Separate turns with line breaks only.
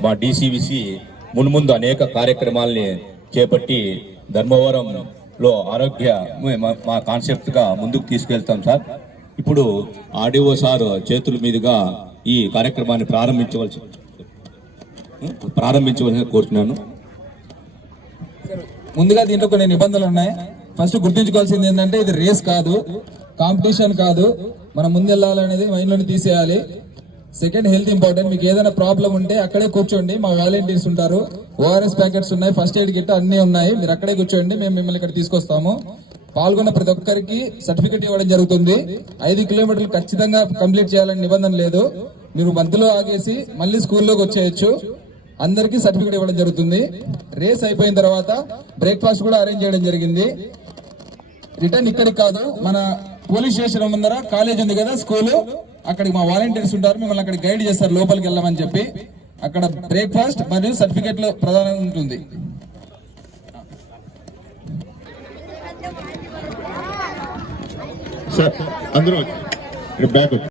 మా డిసిబిసి మున్ముందు అనేక కార్యక్రమాల్ని చేపట్టి ధర్మవరంలో ఆరోగ్య మా- మా కాన్సెప్ట్గా ముందుకు తీసుకెళ్తాం సార్. ఇప్పుడు ఆర్డీఓ సార్ చేతుల మీదుగా ఈ కార్యక్రమాన్ని ప్రారంభించవలసి ప్రారంభించవలసి కోరుతున్నాను.
ముందుగా దీంట్లో కొన్ని నిబంధనలు ఉన్నాయి. ఫస్ట్ గుర్తుంచుకోవాల్సింది ఏంటంటే ఇది రేస్ కాదు కాంపిటీషన్ కాదు. మనం ముందెళ్ళాలనేది వెళ్ళాలనేది లోని తీసేయాలి. సెకండ్ హెల్త్ ఇంపార్టెంట్ మీకు ఏదైనా ప్రాబ్లం ఉంటే అక్కడే కూర్చోండి. మా వాలంటీర్స్ ఉంటారు. ఓఆర్ఎస్ ప్యాకెట్స్ ఉన్నాయి. ఫస్ట్ ఎయిడ్ కిట్ అన్ని ఉన్నాయి. మీరు అక్కడే కూర్చోండి. మేము మిమ్మల్ని ఇక్కడ తీసుకొస్తాము. పాల్గొన్న ప్రతి ఒక్కరికి సర్టిఫికెట్ ఇవ్వడం జరుగుతుంది. ఐదు కిలోమీటర్లు ఖచ్చితంగా కంప్లీట్ చేయాలని నిబంధన లేదు. మీరు మధ్యలో ఆగేసి మళ్ళీ స్కూల్లోకి వచ్చేయచ్చు. అందరికీ సర్టిఫికేట్ ఇవ్వడం జరుగుతుంది. రేస్ అయిపోయిన తర్వాత బ్రేక్ఫాస్ట్ కూడా అరేంజ్ చేయడం జరిగింది. రిటర్న్ ఇక్కడికి కాదు. మన పోలీస్ స్టేషన్ ముందర కాలేజ్ ఉంది కదా స్కూలు. అక్కడికి మా వాలంటీర్స్ ఉంటారు మిమ్మల్ని అక్కడ గైడ్ చేస్తారు లోపలికి వెళ్ళమని చెప్పి. అక్కడ బ్రేక్ఫాస్ట్ మరియు సర్టిఫికెట్లు ప్రధానంగా ఉంటుంది.
సార్ అందరూ బ్యాక్